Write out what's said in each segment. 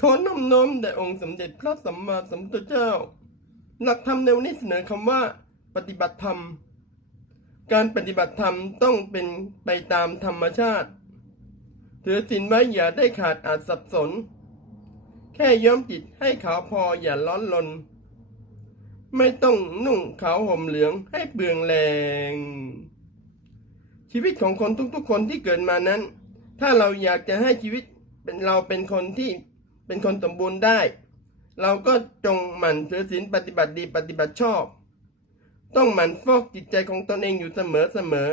ขอน้อมน้อมแด่องค์สมเด็จพระสัมมาสัมพุทธเจ้า หลักธรรมในวันนี้เสนอคำว่า ปฏิบัติธรรม การปฏิบัติธรรมต้องเป็นไปตามธรรมชาติ ถือศีลไว้อย่าได้ขาดอาจสับสน แค่ย้อมจิตให้ขาวพออย่าร้อนลน ไม่ต้องนุ่งขาวห่มเหลืองให้เปลืองแรง ชีวิตของคนทุกๆคนที่เกิดมานั้น ถ้าเราอยากจะให้ชีวิตเป็นเราเป็นคนที่ เป็นคนสมบูรณ์ได้ เราก็จงหมั่นถือศีลปฏิบัติดีปฏิบัติชอบ ต้องหมั่นฟอกจิตใจของตนเองอยู่เสมอเสมอ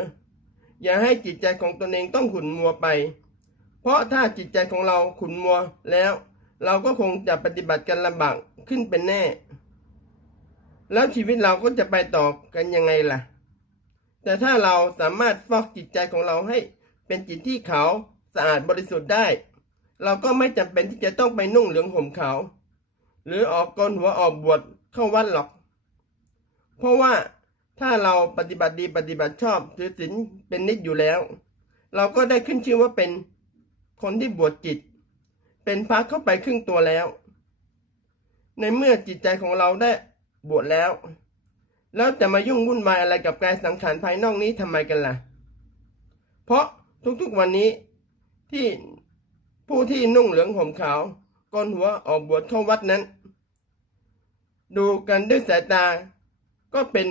อย่าให้จิตใจของตนเองต้องขุนมัวไป เพราะถ้าจิตใจของเราขุนมัวแล้ว เราก็คงจะปฏิบัติกันลำบากขึ้นเป็นแน่ แล้วชีวิตเราก็จะไปต่อกันยังไงล่ะ แต่ถ้าเราสามารถฟอกจิตใจของเราให้เป็นจิตที่เขาสะอาดบริสุทธิ์ได้ เราก็ไม่จำเป็นที่จะต้องไปนุ่งเหลืองห่มขาวหรือออกกนหัวออกบวชเข้าวัดหรอก เพราะว่าถ้าเราปฏิบัติดีปฏิบัติชอบถือศีลเป็นนิดอยู่แล้ว เราก็ได้ขึ้นชื่อว่าเป็นคนที่บวชจิต เป็นพระเข้าไปครึ่งตัวแล้ว ในเมื่อจิตใจของเราได้บวชแล้ว แล้วจะมายุ่งวุ่นวายอะไรกับกายสังขารภายนอกนี้ทำไมกันล่ะ เพราะทุกๆวันนี้ที่ ผู้ที่นุ่งเหลืองห่มขาวโกนหัวออกบวชเข้าวัดนั้น ดูกันด้วยสายตาก็เป็น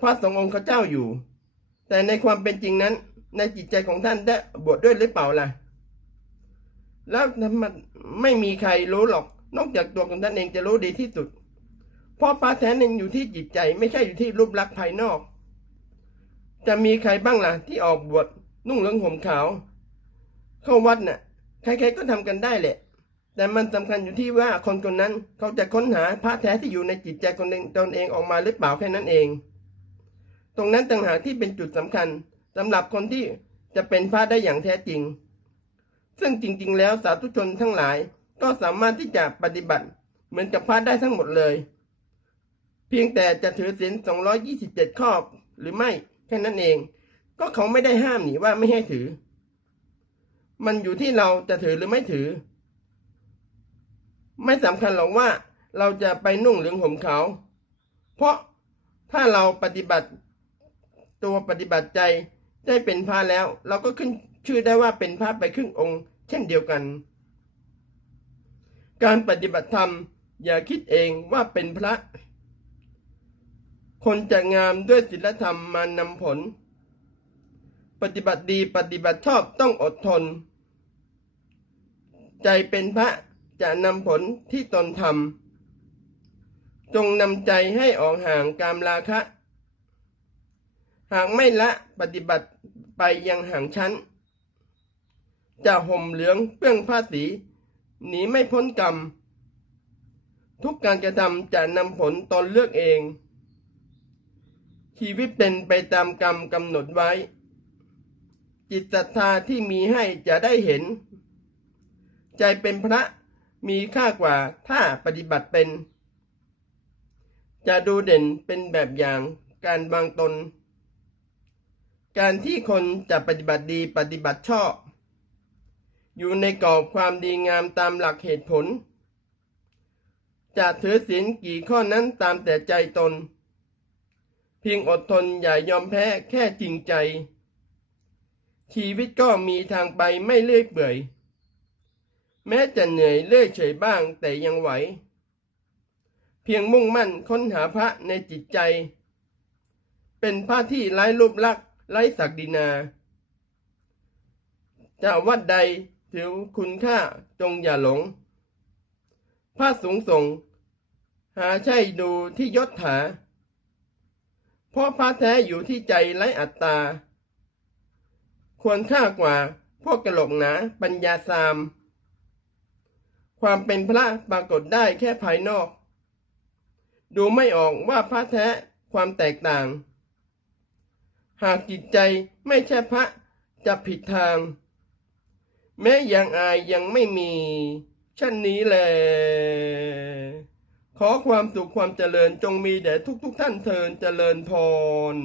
พระสงฆ์องค์เจ้าอยู่ แต่ในความเป็นจริงนั้น ในจิตใจของท่านได้บวชดด้วยหรือเปล่าล่ะ แล้วมันไม่มีใครรู้หรอก นอกจากตัวของท่านเองจะรู้ดีที่สุด เพราะพระแท้นั้นอยู่ที่จิตใจไม่ใช่อยู่ที่รูปลักษณ์ภายนอก จะมีใครบ้างล่ะที่ออกบวชนุ่งเหลืองห่มขาว เข้าวัดน่ะ ใครๆก็ทำกันได้แหละ แต่มันสำคัญอยู่ที่ว่าคนคนนั้นเขาจะค้นหาพระแท้ที่อยู่ในจิตใจคนเองตนเองออกมาหรือเปล่าแค่นั้นเอง ตรงนั้นต่างหากที่เป็นจุดสำคัญสำหรับคนที่จะเป็นพระได้อย่างแท้จริง ซึ่งจริง ๆ แล้วสาธุชนทั้งหลายก็สามารถที่จะปฏิบัติ เหมือนกับพระได้ทั้งหมดเลย เพียงแต่จะถือศีล227 ข้อหรือไม่แค่นั้นเอง ก็เขาไม่ได้ห้ามหนีว่าไม่ให้ถือ มันอยู่ที่เราจะถือหรือไม่ถือ ไม่สำคัญหรอกว่าเราจะไปนุ่งหลือห่มขา เพราะถ้าเราปฏิบัติตัวปฏิบัติใจได้เป็นพระแล้ว เราก็ขึ้นชื่อได้ว่าเป็นพระไปครึ่งองค์ เช่นเดียวกัน การปฏิบัติธรรมอย่าคิดเองว่าเป็นพระ คนจะงามด้วยศีลธรรมมานำผล ปฏิบัติดีปฏิบัติชอบต้องอดทน ใจเป็นพระจะนำผลที่ตนทำจงนำใจให้ออกห่างกามราคะ หากไม่ละปฏิบัติไปยังห่างชั้น จะห่มเหลืองเปื้องผ้าสี หนีไม่พ้นกรรม ทุกการกระทำจะนำผลตนเลือกเอง ชีวิตเป็นไปตามกรรมกำหนดไว้ จิตศรัทธาที่มีให้จะได้เห็น ใจเป็นพระมีค่ากว่าถ้าปฏิบัติเป็น จะดูเด่นเป็นแบบอย่างการวางตน การที่คนจะปฏิบัติดีปฏิบัติชอบ อยู่ในกรอบความดีงามตามหลักเหตุผล จะถือศีลกี่ข้อนั้นตามแต่ใจตน เพียงอดทนอย่ายอมแพ้แค่จริงใจ ชีวิตก็มีทางไปไม่เลื่อยเปื่อย แม้จะเหนื่อยเลื่อยเฉยบ้างแต่ยังไหว เพียงมุ่งมั่นค้นหาพระในจิตใจ เป็นพระที่ไร้รูปลักษณ์ไร้ศักดินาจะวัดใดถือคุณค่าจงอย่าหลง พระสูงส่ง หาใช่ดูที่ยศถา เพราะพระแท้อยู่ที่ใจไร้อัตตา ควรค่ากว่า พวกกระโหลกหนาปัญญาสาม ความเป็นพระปรากฏได้แค่ภายนอก ดูไม่ออกว่าพระแท้ความแตกต่าง หากจิตใจไม่ใช่พระจะผิดทาง แม้ยังอายยังไม่มีชั้นนี้แลขอความสุขความเจริญจงมีแด่ทุกๆทท่านเทินเจริญพร